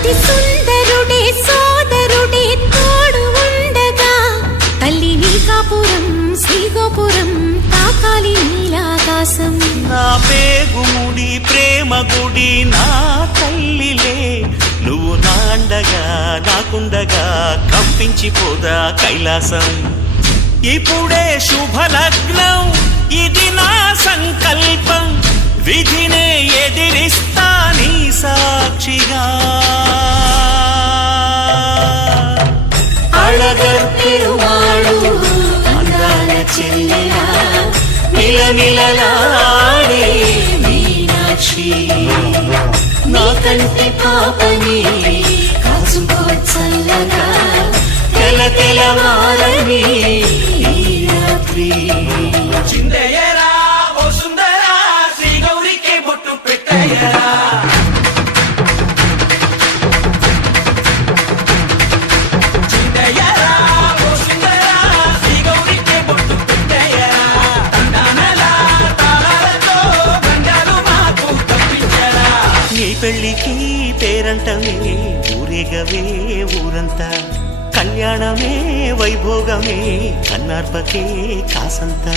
అతి సుందరుడే సోదరుడే తోడు ఉండగా తల్లి నీ కాపురం శ్రీగోపురం తాకాలి నీలాకాశం. నా పేగుముడి ప్రేమ గుడి నా తల్లిలే, నువ్వు నాండగా నాకుండగా కంపించిపోదా కైలాసం. ఇప్పుడే శుభలగ్నం ఇది నా సంకల్పం, విధినే ఎదిరిస్తా నీ సాక్షిగా. అళగర్ పెరుమాళు అందాల చెల్లెలా మిలమిలలాడే మీనాక్షి, నీ కంటి పాపని కాచుకో చల్లగా తెల తెలవారని ఈ రాత్రి. చిందయ్యరా ఓ సుందరా శ్రీ గౌరికి బొట్టు పెట్టయ్యరా. చిందయ్యరా ఓ సుందరా శ్రీ గౌరికి బొట్టు పెట్టయ్యరా. తండానలా తాళాలతో గండాలు మాకు తప్పించరా. నీ పెళ్ళికి పేరంటమే ఊరేగవే ఊరంతా, కళ్యాణమే వైభోగమే కన్నార్పకే కాసంతా.